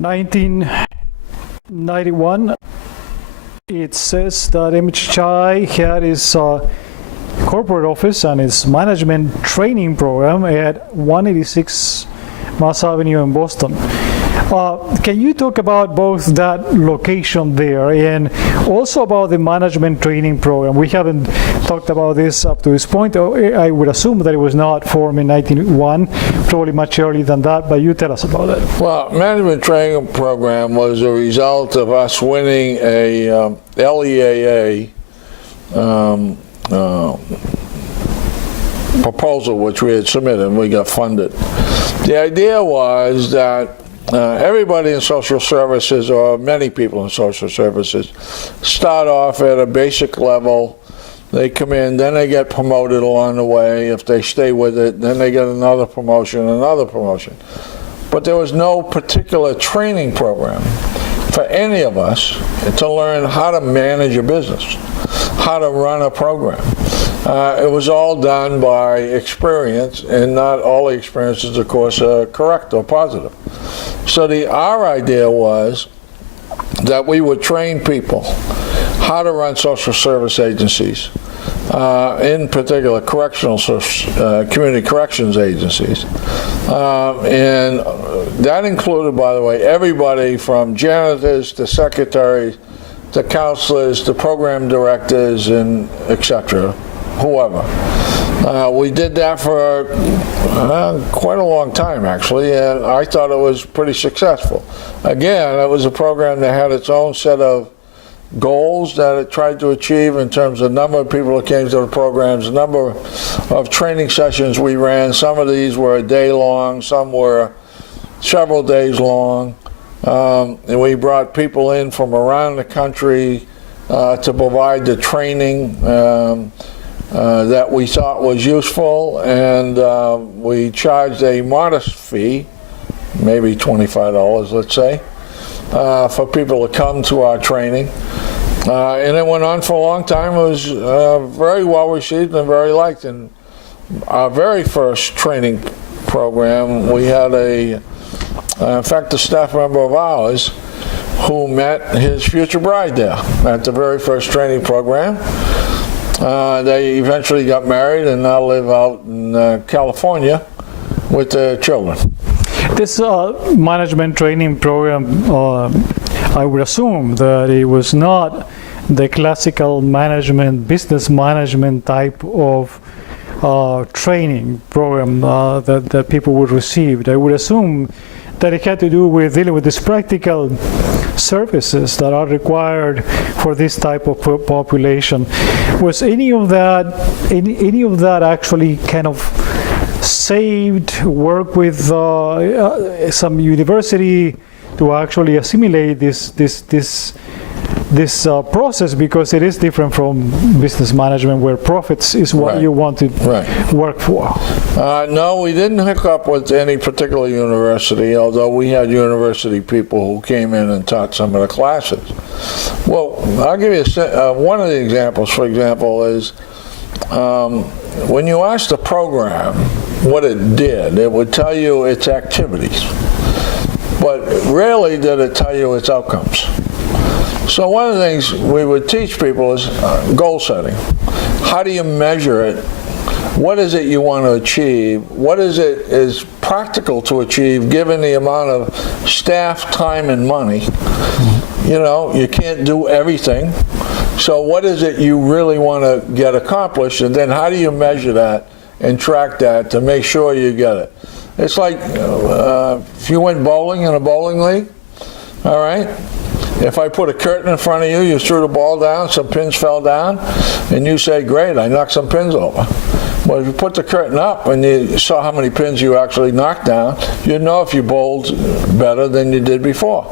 1991, it says that MHI had its corporate office and its management training program at 186 Mass Avenue in Boston. Can you talk about both that location there and also about the management training program? We haven't talked about this up to this point. I would assume that it was not formed in 1991, probably much earlier than that, but you tell us about it. Well, management training program was a result of us winning a LEAA proposal which we had submitted and we got funded. The idea was that everybody in social services, or many people in social services, start off at a basic level. They come in, then they get promoted along the way. If they stay with it, then they get another promotion, another promotion. But there was no particular training program for any of us to learn how to manage a business, how to run a program. It was all done by experience, and not all the experiences, of course, are correct or positive. So our idea was that we would train people how to run social service agencies, in particular correctional community corrections agencies. And that included, by the way, everybody from janitors to secretaries to counselors to program directors and etc., whoever. We did that for quite a long time, actually, and I thought it was pretty successful. Again, it was a program that had its own set of goals that it tried to achieve in terms of number of people that came to the programs, the number of training sessions we ran. Some of these were a day long, some were several days long. And we brought people in from around the country to provide the training that we thought was useful, and we charged a modest fee, maybe $25, let's say, for people to come to our training. And it went on for a long time. It was very well received and very liked. And our very first training program, we had in fact, a staff member of ours who met his future bride there at the very first training program. They eventually got married and now live out in California with their children. This management training program, I would assume that it was not the classical business management type of training program that people would receive. I would assume that it had to do with dealing with these practical services that are required for this type of population. Was any of that actually kind of saved work with some university to actually assimilate this process, because it is different from business management where profits is what you want to work for? No, we didn't hook up with any particular university, although we had university people who came in and taught some of the classes. Well, I'll give you one of the examples, for example, is when you ask the program what it did, it would tell you its activities, but rarely did it tell you its outcomes. So one of the things we would teach people is goal setting. How do you measure it? What is it you want to achieve? What is it is practical to achieve given the amount of staff, time, and money? You know, you can't do everything. So what is it you really want to get accomplished? And then how do you measure that and track that to make sure you get it? It's like if you went bowling in a bowling league, all right? If I put a curtain in front of you, you threw the ball down, some pins fell down, and you say, great, I knocked some pins over. Well, if you put the curtain up and you saw how many pins you actually knocked down, you'd know if you bowled better than you did before.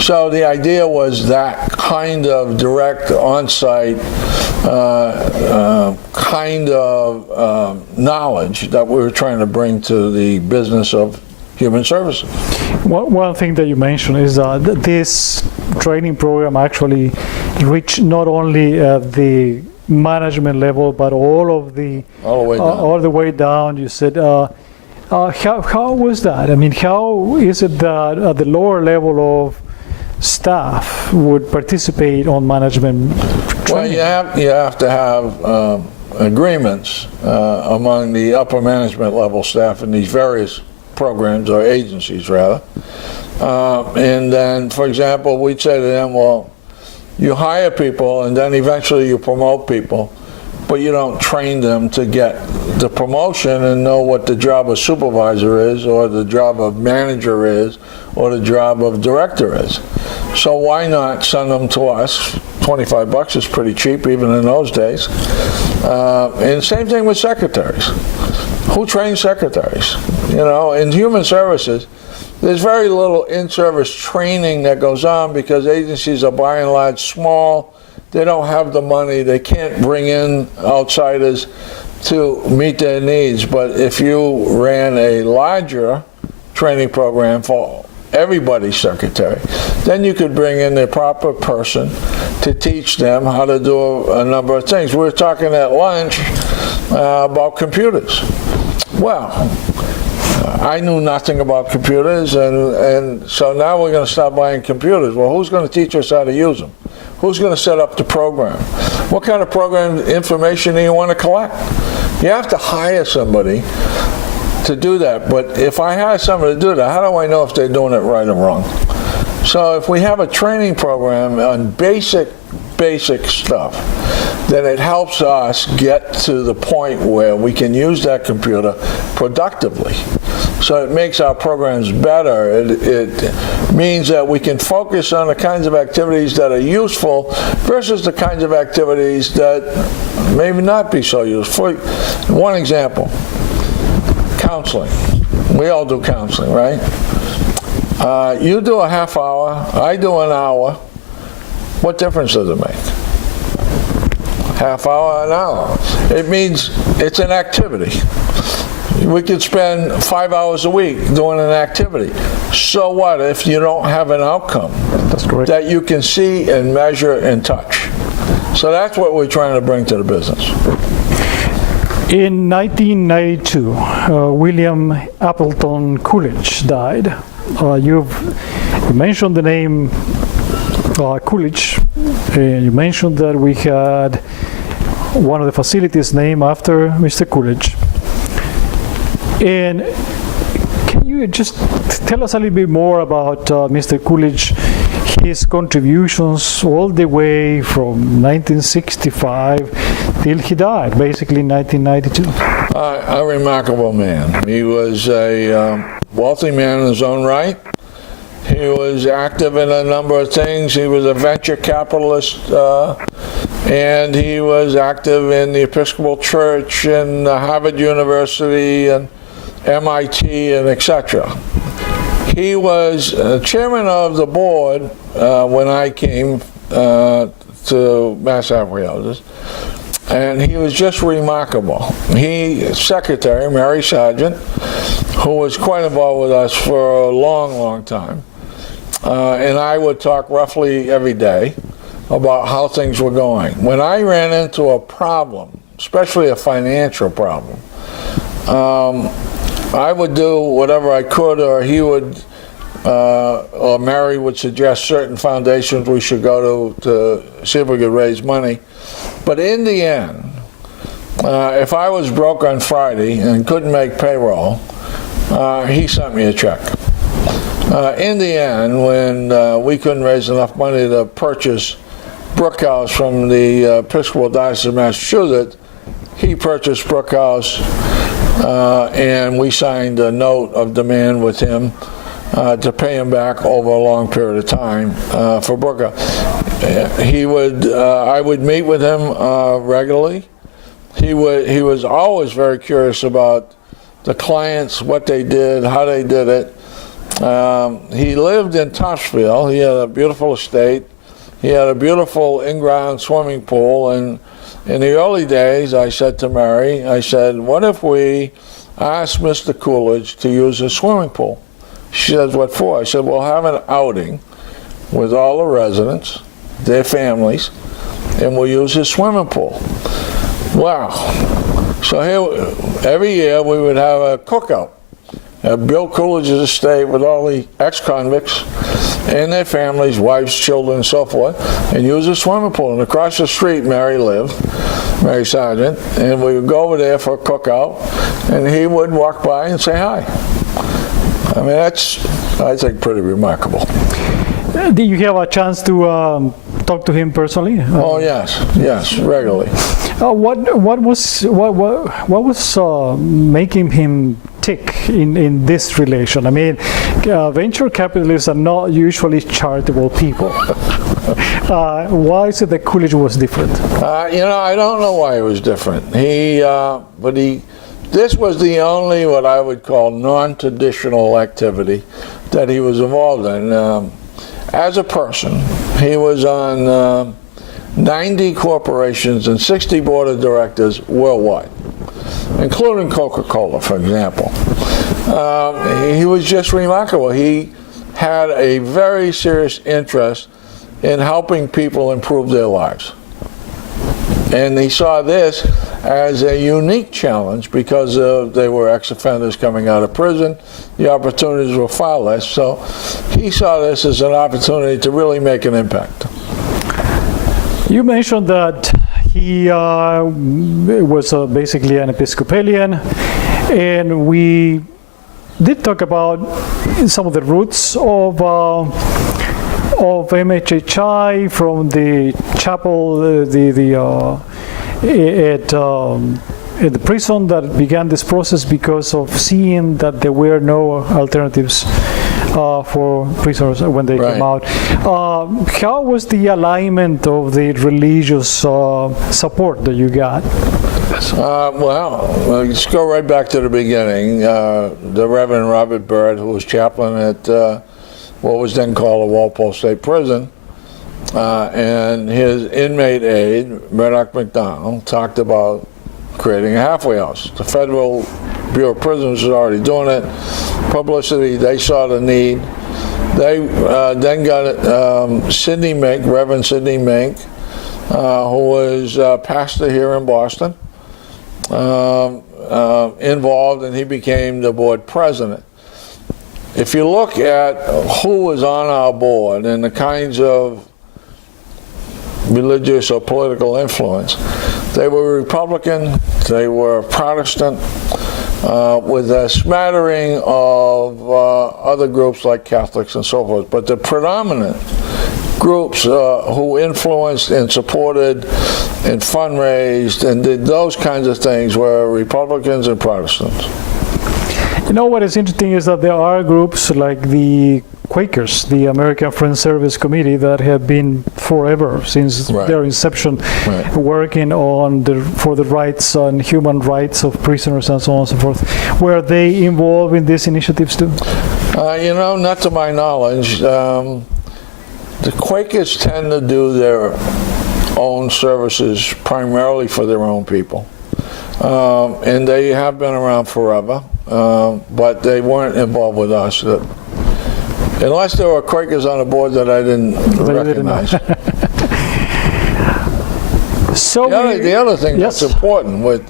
So the idea was that kind of direct, on-site kind of knowledge that we were trying to bring to the business of human services. One thing that you mentioned is that this training program actually reached not only the management level, but all the way down. You said How was that? I mean, how is it that at the lower level of staff would participate on management training? Well, you have to have agreements among the upper management level staff in these various programs or agencies, rather. And then, for example, we'd say to them, well, you hire people and then eventually you promote people, but you don't train them to get the promotion and know what the job of supervisor is, or the job of manager is, or the job of director is. So why not send them to us? $25 is pretty cheap even in those days. And same thing with secretaries. Who trains secretaries? You know, in human services, there's very little in-service training that goes on because agencies are by and large small. They don't have the money. They can't bring in outsiders to meet their needs. But if you ran a larger training program for everybody's secretary, then you could bring in the proper person to teach them how to do a number of things. We were talking at lunch about computers. Well, I knew nothing about computers, and so now we're going to start buying computers. Well, who's going to teach us how to use them? Who's going to set up the program? What kind of program information do you want to collect? You have to hire somebody to do that. But if I hire somebody to do that, how do I know if they're doing it right or wrong? So if we have a training program on basic stuff, then it helps us get to the point where we can use that computer productively. So it makes our programs better. It means that we can focus on the kinds of activities that are useful versus the kinds of activities that maybe not be so useful. One example, counseling. We all do counseling, right? You do a half hour, I do an hour. What difference does it make? Half hour, an hour. It means it's an activity. We could spend 5 hours a week doing an activity. So what if you don't have an outcome that you can see and measure and touch? So that's what we're trying to bring to the business. In 1992, William Appleton Coolidge died. You mentioned the name Coolidge. You mentioned that we had one of the facilities named after Mr. Coolidge. And can you just tell us a little bit more about Mr. Coolidge, his contributions all the way from 1965 till he died, basically in 1992? A remarkable man. He was a wealthy man in his own right. He was active in a number of things. He was a venture capitalist, and he was active in the Episcopal Church and Harvard University and MIT and etc. He was chairman of the board when I came to Mass Halfway Houses, and he was just remarkable. His secretary, Mary Sargent, who was quite involved with us for a long, long time, and I would talk roughly every day about how things were going. When I ran into a problem, especially a financial problem, I would do whatever I could, or he would, or Mary would suggest certain foundations we should go to see if we could raise money. But in the end, if I was broke on Friday and couldn't make payroll, he sent me a check. In the end, when we couldn't raise enough money to purchase Brookhouse from the Episcopal Diocese of Massachusetts, he purchased Brookhouse, and we signed a note of demand with him to pay him back over a long period of time for Brookhouse. I would meet with him regularly. He was always very curious about the clients, what they did, how they did it. He lived in Topsfield. He had a beautiful estate. He had a beautiful in-ground swimming pool, and in the early days, I said to Mary, I said, what if we asked Mr. Coolidge to use his swimming pool? She says, what for? I said, we'll have an outing with all the residents, their families, and we'll use his swimming pool. Wow. So here, every year we would have a cookout. Bill Coolidge's estate with all the ex-convicts and their families, wives, children, and so forth, and use a swimming pool. And across the street, Mary lived, Mary Sargent, and we would go over there for a cookout, and he would walk by and say hi. I mean, that's, I think, pretty remarkable. Did you have a chance to talk to him personally? Oh yes, regularly. What was making him tick in this relation? I mean, venture capitalists are not usually charitable people. Why is it that Coolidge was different? I don't know why he was different. This was the only what I would call non-traditional activity that he was involved in. As a person, he was on 90 corporations and 60 board of directors worldwide, including Coca-Cola, for example. He was just remarkable. He had a very serious interest in helping people improve their lives. And he saw this as a unique challenge because they were ex-offenders coming out of prison. The opportunities were far less. So he saw this as an opportunity to really make an impact. You mentioned that he was basically an Episcopalian, and we did talk about some of the roots of MHHI from the chapel, at the prison that began this process because of seeing that there were no alternatives for prisoners when they came out. How was the alignment of the religious support that you got? Let's go right back to the beginning. The Reverend Robert Byrd, who was chaplain at what was then called the Walpole State Prison, and his inmate aide, Murdoch McDonald, talked about creating a halfway house. The Federal Bureau of Prisons was already doing it. Publicity, they saw the need. They then got Sidney Mink, Reverend Sidney Mink, who was a pastor here in Boston, involved, and he became the board president. If you look at who was on our board and the kinds of religious or political influence, they were Republican, they were Protestant, with a smattering of other groups like Catholics and so forth. But the predominant groups who influenced and supported and fundraised and did those kinds of things were Republicans and Protestants. You know what is interesting is that there are groups like the Quakers, the American Friends Service Committee, that have been forever since their inception, working on for the rights and human rights of prisoners and so on and so forth. Were they involved in these initiatives too? Not to my knowledge. The Quakers tend to do their own services primarily for their own people, and they have been around forever. But they weren't involved with us. Unless there were Quakers on the board that I didn't recognize. So the other thing that's important with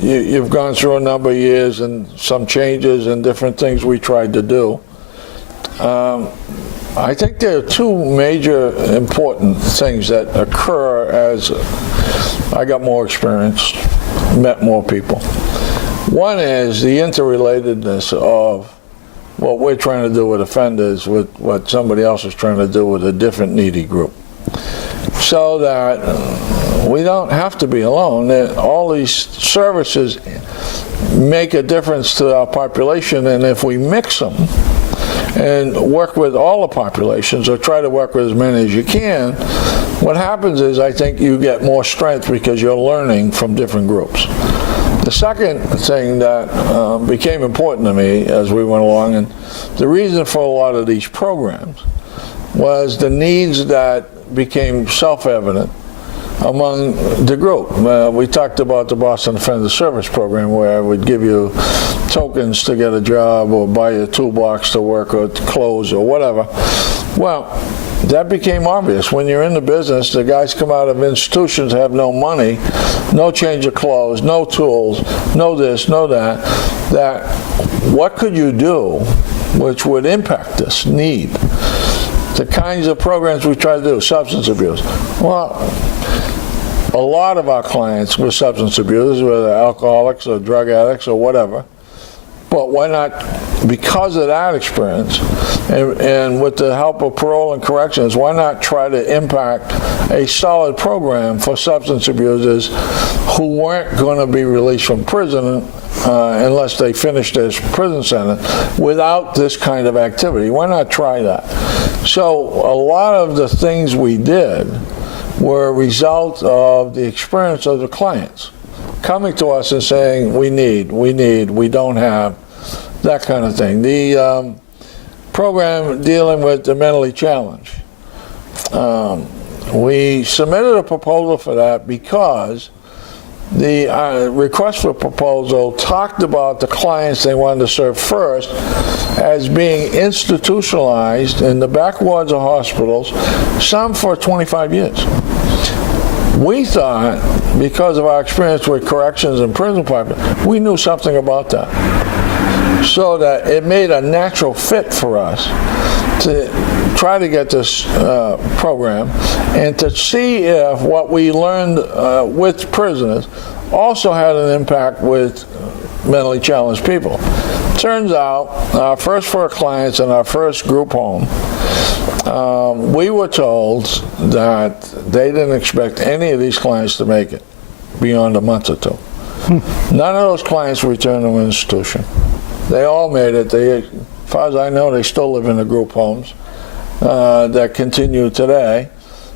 you've gone through a number of years and some changes and different things we tried to do. I think there are two major important things that occur as I got more experience, met more people. One is the interrelatedness of what we're trying to do with offenders with what somebody else is trying to do with a different needy group. So that we don't have to be alone. All these services make a difference to our population, and if we mix them and work with all the populations, or try to work with as many as you can, what happens is I think you get more strength because you're learning from different groups. The second thing that became important to me as we went along, and the reason for a lot of these programs, was the needs that became self-evident among the group. We talked about the Boston Offender Service Program, where I would give you tokens to get a job or buy a toolbox to work or clothes or whatever. Well, that became obvious. When you're in the business, the guys come out of institutions, have no money, no change of clothes, no tools, no this, no that, that what could you do which would impact this need? The kinds of programs we try to do, substance abuse. Well, a lot of our clients were substance abusers, whether alcoholics or drug addicts or whatever. But why not, because of that experience, and with the help of parole and corrections, why not try to impact a solid program for substance abusers who weren't going to be released from prison unless they finished their prison sentence without this kind of activity? Why not try that? So a lot of the things we did were a result of the experience of the clients coming to us and saying, we don't have, that kind of thing. The program dealing with the mentally challenged, we submitted a proposal for that because the request for proposal talked about the clients they wanted to serve first as being institutionalized in the backwards of hospitals, some for 25 years. We thought, because of our experience with corrections and prison population, we knew something about that. So that it made a natural fit for us to try to get this program and to see if what we learned with prisoners also had an impact with mentally challenged people. Turns out, our first 4 clients in our first group home, we were told that they didn't expect any of these clients to make it beyond a month or 2. None of those clients returned to an institution. They all made it. They, as far as I know, they still live in the group homes that continue today.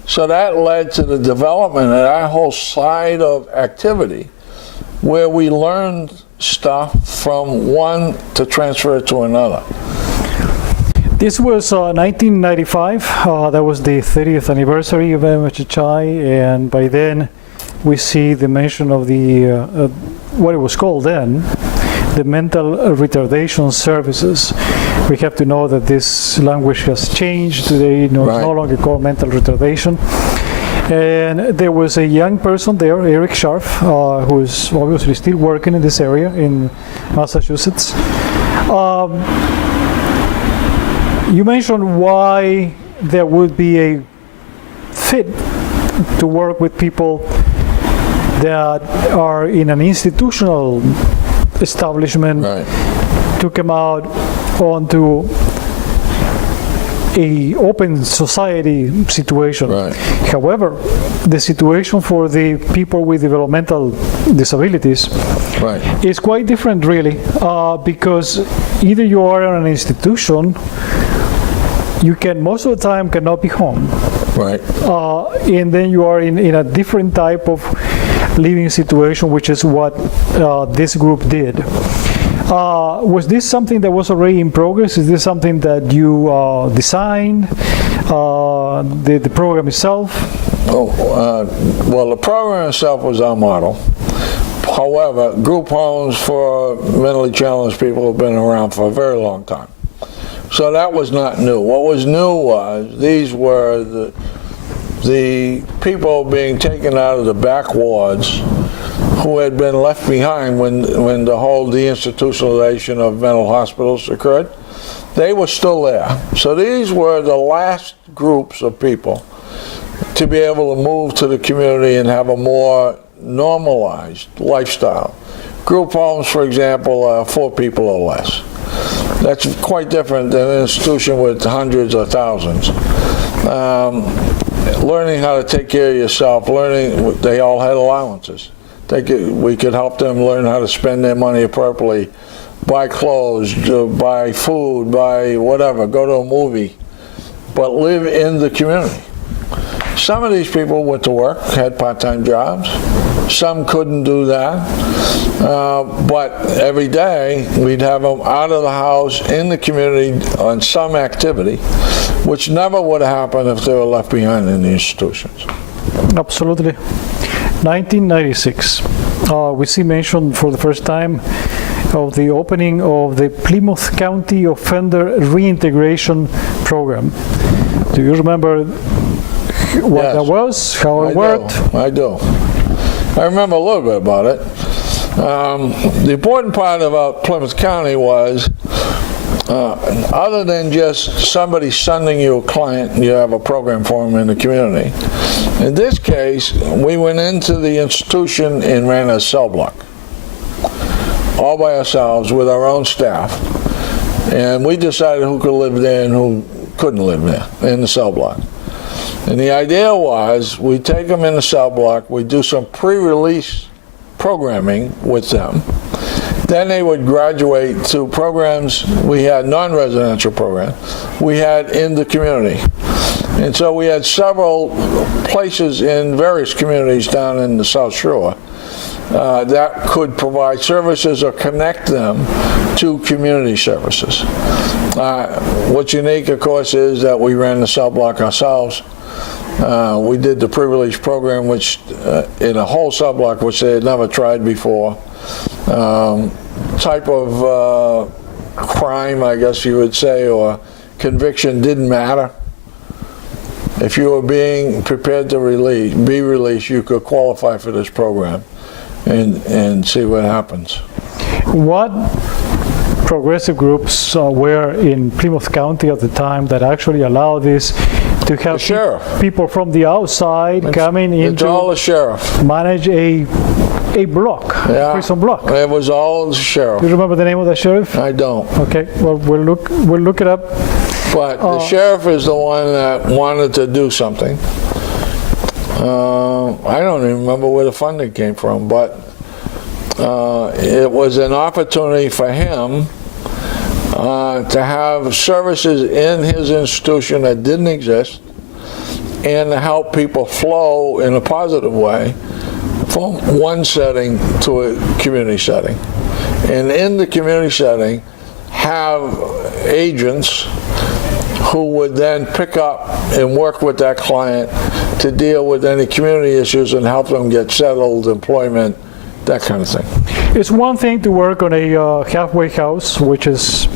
So that led to the development of that whole side of activity where we learned stuff from one to transfer it to another. This was 1995. That was the 30th anniversary of MHHI, and by then we see the mention of the what it was called then, the mental retardation services. We have to know that this language has changed today. It's no longer called mental retardation. And there was a young person there, Eric Scharf, who is obviously still working in this area in Massachusetts. You mentioned why there would be a fit to work with people that are in an institutional establishment to come out onto a open society situation. However, the situation for the people with developmental disabilities is quite different, really, because either you are in an institution, you can most of the time cannot be home, and then you are in a different type of living situation, which is what this group did. Was this something that was already in progress? Is this something that you designed, the program itself? Well, the program itself was our model. However, group homes for mentally challenged people have been around for a very long time. So that was not new. What was new was these were the people being taken out of the back wards who had been left behind when the whole deinstitutionalization of mental hospitals occurred. They were still there. So these were the last groups of people to be able to move to the community and have a more normalized lifestyle. Group homes, for example, are 4 people or less. That's quite different than an institution with hundreds or thousands. Learning how to take care of yourself, they all had allowances. We could help them learn how to spend their money appropriately, buy clothes, buy food, buy whatever, go to a movie, but live in the community. Some of these people went to work, had part-time jobs. Some couldn't do that. But every day we'd have them out of the house, in the community, on some activity, which never would have happened if they were left behind in the institutions. Absolutely. 1996, we see mentioned for the first time of the opening of the Plymouth County Offender Reintegration Program. Do you remember what that was, how it worked? I do. I remember a little bit about it. The important part about Plymouth County was, other than just somebody sending you a client and you have a program for them in the community, in this case, we went into the institution and ran a cell block, all by ourselves with our own staff. And we decided who could live there and who couldn't live there in the cell block. And the idea was, we take them in the cell block, we do some pre-release programming with them. Then they would graduate to programs. We had non-residential programs we had in the community. And so we had several places in various communities down in the South Shore that could provide services or connect them to community services. What's unique, of course, is that we ran the cell block ourselves. We did the pre-release program, which in a whole cell block, which they had never tried before. Type of crime, I guess you would say, or conviction didn't matter. If you were being prepared to be released, you could qualify for this program and see what happens. What progressive groups were in Plymouth County at the time that actually allowed this to have people from the outside coming in to all the sheriff. Manage a block, a prison block? It was all the sheriff. Do you remember the name of the sheriff? I don't. Okay, well, we'll look it up. But the sheriff is the one that wanted to do something. I don't even remember where the funding came from, but it was an opportunity for him to have services in his institution that didn't exist, and to help people flow in a positive way from one setting to a community setting. And in the community setting, have agents who would then pick up and work with that client to deal with any community issues and help them get settled, employment, that kind of thing. It's one thing to work on a halfway house, which is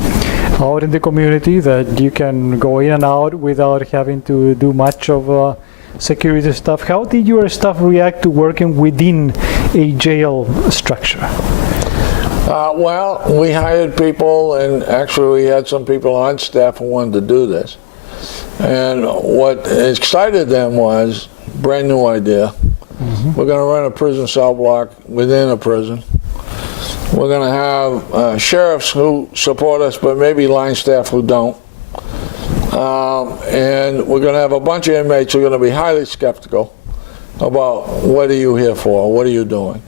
out in the community that you can go in and out without having to do much of security stuff. How did your staff react to working within a jail structure? Well, we hired people, and actually we had some people on staff who wanted to do this. And what excited them was brand new idea. We're going to run a prison cell block within a prison. We're going to have sheriffs who support us, but maybe line staff who don't. And we're going to have a bunch of inmates who are going to be highly skeptical about what are you here for, what are you doing.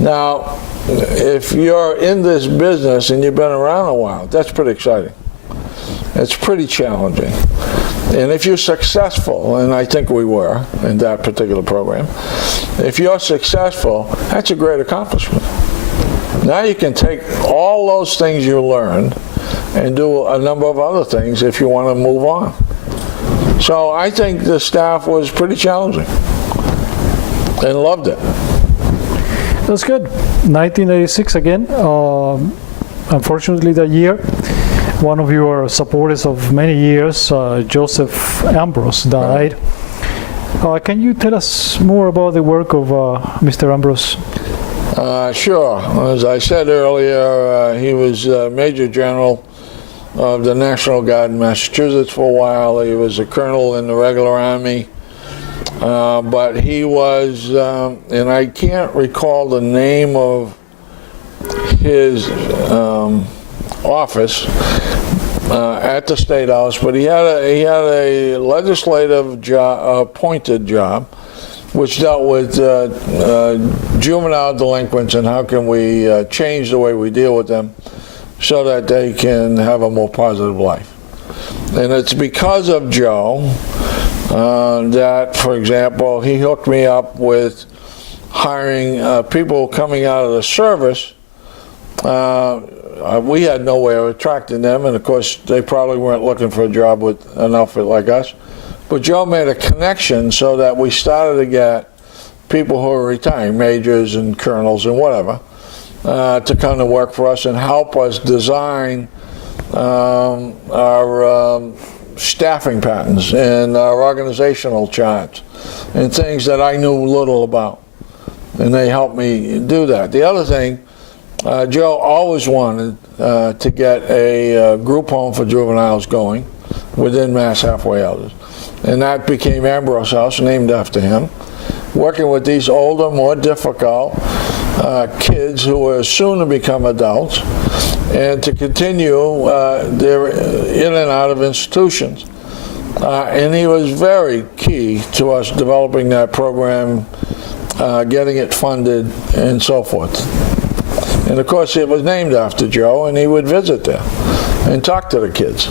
Now, if you're in this business and you've been around a while, that's pretty exciting. It's pretty challenging. And if you're successful, and I think we were in that particular program, if you're successful, that's a great accomplishment. Now you can take all those things you learned and do a number of other things if you want to move on. So I think the staff was pretty challenging and loved it. That's good. 1986 again. Unfortunately, that year, one of your supporters of many years, Joseph Ambrose, died. Can you tell us more about the work of Mr. Ambrose? Sure. As I said earlier, he was Major General of the National Guard in Massachusetts for a while. He was a colonel in the regular army. But he was, and I can't recall the name of his office at the State House, but he had a legislative job, appointed job, which dealt with juvenile delinquents and how can we change the way we deal with them so that they can have a more positive life. And it's because of Joe that, for example, he hooked me up with hiring people coming out of the service. We had no way of attracting them, and of course they probably weren't looking for a job with an outfit like us. But Joe made a connection so that we started to get people who are retiring, majors and colonels and whatever, to come to work for us and help us design our staffing patterns and our organizational charts and things that I knew little about. and they helped me do that. The other thing, Joe always wanted to get a group home for juveniles going within Mass Halfway Houses, and that became Ambrose House, named after him, working with these older, more difficult kids who were soon to become adults, and to continue their in and out of institutions. And he was very key to us developing that program, getting it funded, and so forth. And of course, it was named after Joe, and he would visit there and talk to the kids.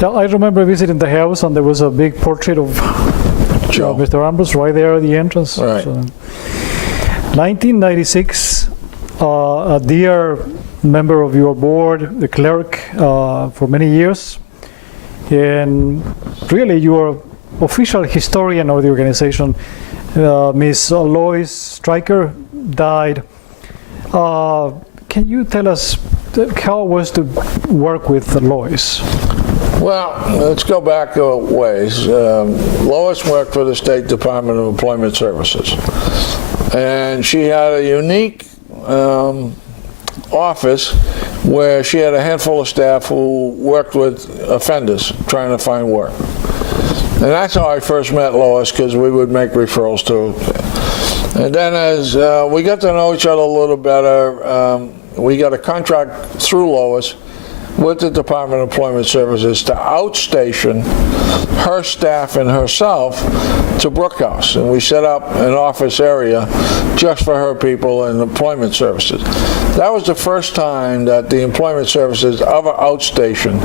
Yeah, I remember visiting the house, and there was a big portrait of Joe. Mr. Ambrose right there at the entrance. Right. So, 1996, a dear member of your board, the clerk for many years, and really your official historian of the organization, Miss Lois Stryker, died. Can you tell us how it was to work with Lois? Well, let's go back a ways. Lois worked for the State Department of Employment Services, and she had a unique office where she had a handful of staff who worked with offenders trying to find work. And that's how I first met Lois, because we would make referrals to her. And then as we got to know each other a little better, we got a contract through Lois with the Department of Employment Services to outstation her staff and herself to Brookhouse. And we set up an office area just for her people in employment services. That was the first time that the employment services ever outstationed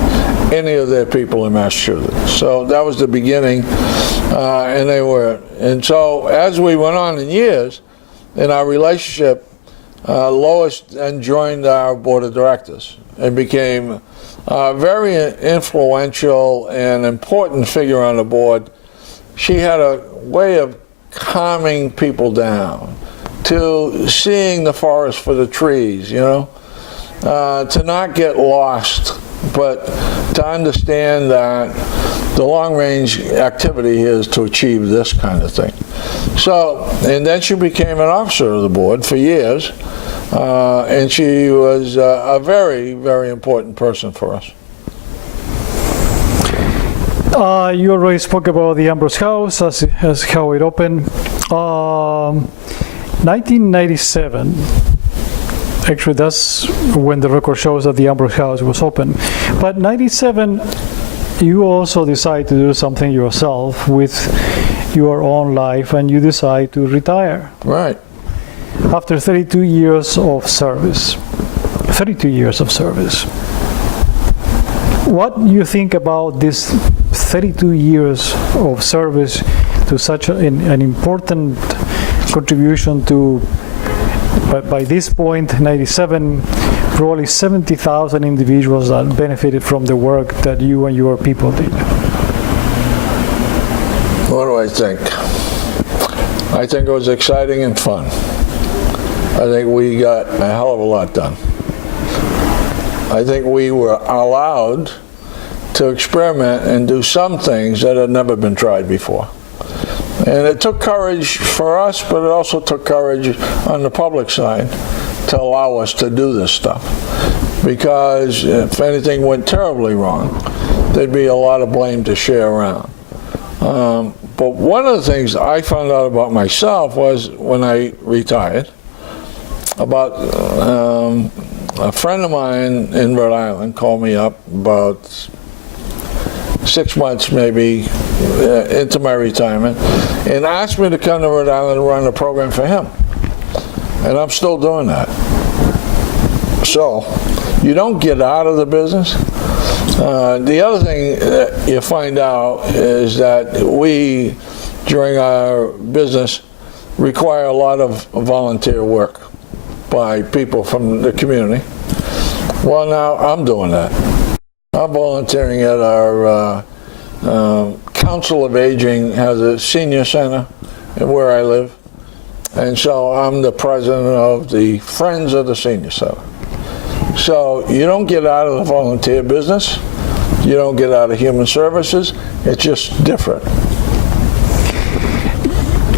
any of their people in Massachusetts. So that was the beginning, and they were. And so as we went on in years in our relationship, Lois then joined our board of directors and became a very influential and important figure on the board. She had a way of calming people down, to seeing the forest for the trees, you know, to not get lost, but to understand that the long-range activity is to achieve this kind of thing. So, and then she became an officer of the board for years. And she was a very, very important person for us. You already spoke about the Ambrose House as how it opened. 1997, actually that's when the record shows that the Ambrose House was open. But 97, you also decide to do something yourself with your own life, and you decide to retire. Right. After 32 years of service. 32 years of service. What do you think about this 32 years of service to such an important contribution to, by this point, 97, probably 70,000 individuals that benefited from the work that you and your people did? What do I think? I think it was exciting and fun. I think we got a hell of a lot done. I think we were allowed to experiment and do some things that had never been tried before. And it took courage for us, but it also took courage on the public side to allow us to do this stuff. Because if anything went terribly wrong, there'd be a lot of blame to share around. But one of the things I found out about myself was when I retired, about a friend of mine in Rhode Island called me up about 6 months maybe into my retirement and asked me to come to Rhode Island and run a program for him. And I'm still doing that. So you don't get out of the business. The other thing that you find out is that we, during our business, require a lot of volunteer work by people from the community. Well, now I'm doing that. I'm volunteering at our Council of Aging has a senior center where I live. And so I'm the president of the Friends of the Senior Center. So you don't get out of the volunteer business. You don't get out of human services. It's just different.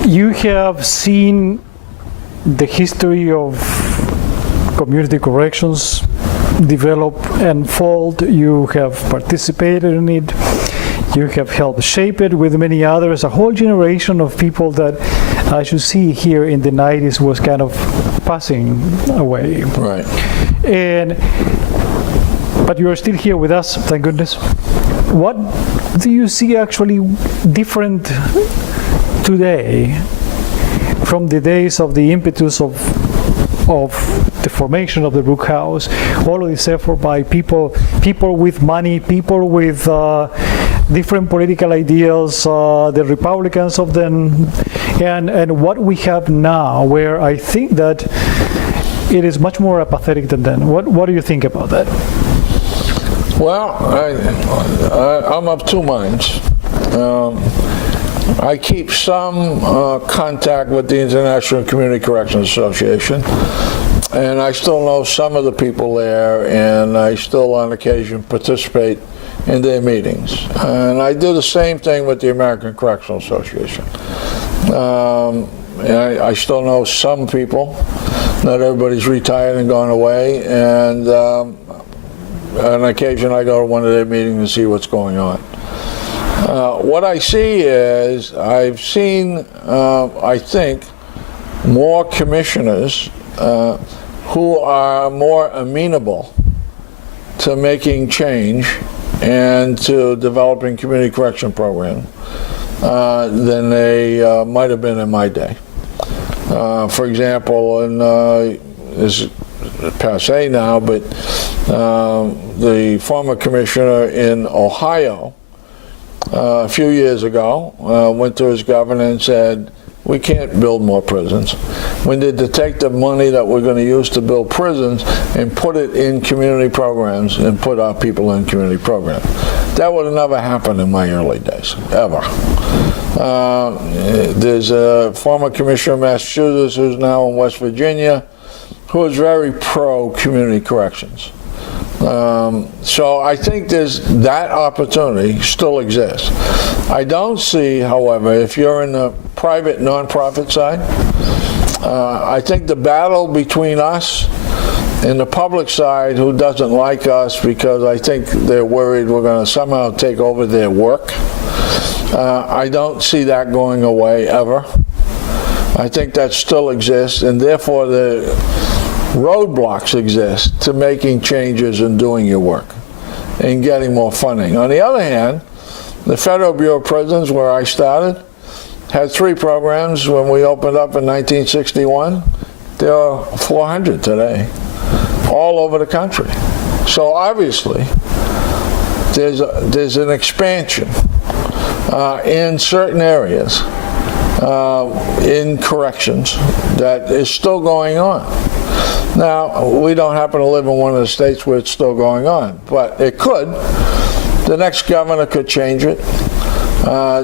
You have seen the history of community corrections develop and fold. You have participated in it. You have helped shape it with many others. A whole generation of people that, as you see here in the 90s, was kind of passing away. Right. But you are still here with us, thank goodness. What do you see actually different today from the days of the impetus of the formation of the Brook House, all of this effort by people with money, people with different political ideals, the Republicans of them, and what we have now, where I think that it is much more apathetic than then. What do you think about that? Well, I'm of two minds. I keep some contact with the International Community Corrections Association, and I still know some of the people there, and I still on occasion participate in their meetings. And I do the same thing with the American Correctional Association. I still know some people. Not everybody's retired and gone away, and on occasion I go to one of their meetings and see what's going on. What I see is, I've seen, I think, more commissioners who are more amenable to making change and to developing community correction programs than they might have been in my day. For example, this is passé now, but the former commissioner in Ohio a few years ago went to his governor and said, we can't build more prisons. We need to take the money that we're going to use to build prisons and put it in community programs and put our people in community programs. That would have never happened in my early days, ever. There's a former commissioner of Massachusetts who's now in West Virginia who is very pro-community corrections. So I think that opportunity still exists. I don't see, however, if you're in the private nonprofit side, I think the battle between us and the public side who doesn't like us because I think they're worried we're going to somehow take over their work, I don't see that going away ever. I think that still exists, and therefore the roadblocks exist to making changes and doing your work and getting more funding. On the other hand, the Federal Bureau of Prisons, where I started, had 3 programs when we opened up in 1961. There are 400 today, all over the country. So obviously, there's an expansion in certain areas in corrections that is still going on. Now, we don't happen to live in one of the states where it's still going on, but it could. The next governor could change it.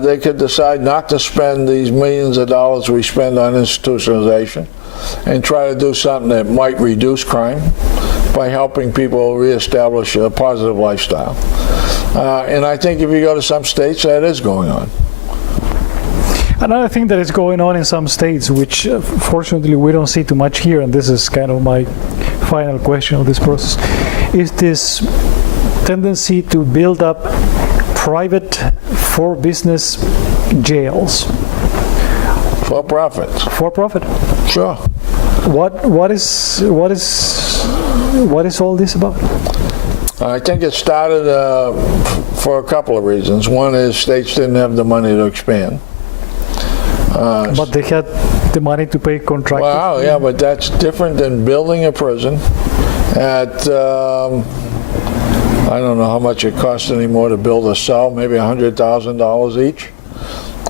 They could decide not to spend these millions of dollars we spend on institutionalization and try to do something that might reduce crime by helping people reestablish a positive lifestyle. And I think if you go to some states, that is going on. Another thing that is going on in some states, which fortunately we don't see too much here, and this is kind of my final question of this process, is this tendency to build up private for-business jails. For profit. For profit. Sure. What is all this about? I think it started for a couple of reasons. One is states didn't have the money to expand. But they had the money to pay contractors. Wow, yeah, but that's different than building a prison at, I don't know how much it costs anymore to build a cell, maybe $100,000 each.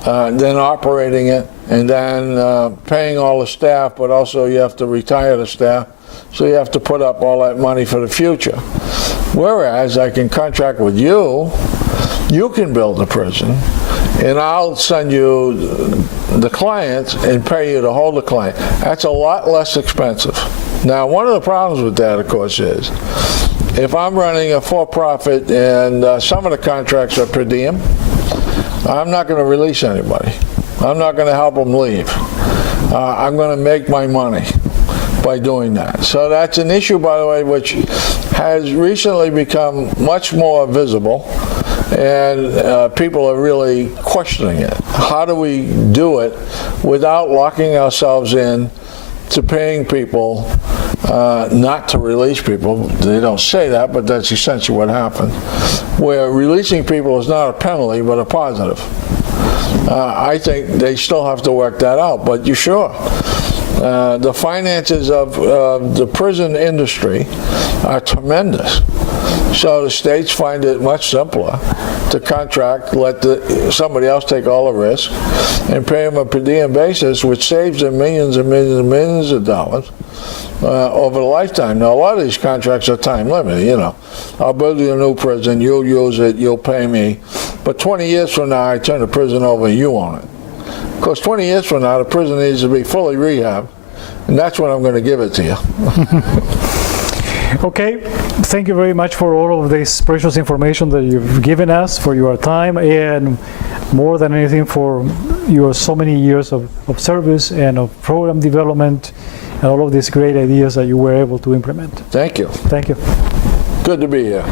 Then operating it, and then paying all the staff, but also you have to retire the staff, so you have to put up all that money for the future. Whereas I can contract with you, you can build a prison, and I'll send you the clients and pay you to hold the client. That's a lot less expensive. Now, one of the problems with that, of course, is if I'm running a for-profit and some of the contracts are per diem, I'm not going to release anybody. I'm not going to help them leave. I'm going to make my money by doing that. So that's an issue, by the way, which has recently become much more visible, and people are really questioning it. How do we do it without locking ourselves in to paying people, not to release people? They don't say that, but that's essentially what happened. Where releasing people is not a penalty, but a positive. I think they still have to work that out, but you sure. The finances of the prison industry are tremendous. So the states find it much simpler to contract, let somebody else take all the risk, and pay them a per diem basis, which saves them millions and millions and millions of dollars over a lifetime. Now, a lot of these contracts are time limited. You know, I'll build you a new prison, you'll use it, you'll pay me. But 20 years from now, I turn the prison over, you own it. Because 20 years from now, the prison needs to be fully rehabbed, and that's when I'm going to give it to you. Okay, thank you very much for all of this precious information that you've given us, for your time, and more than anything for your so many years of service and of program development and all of these great ideas that you were able to implement. Thank you. Thank you. Good to be here.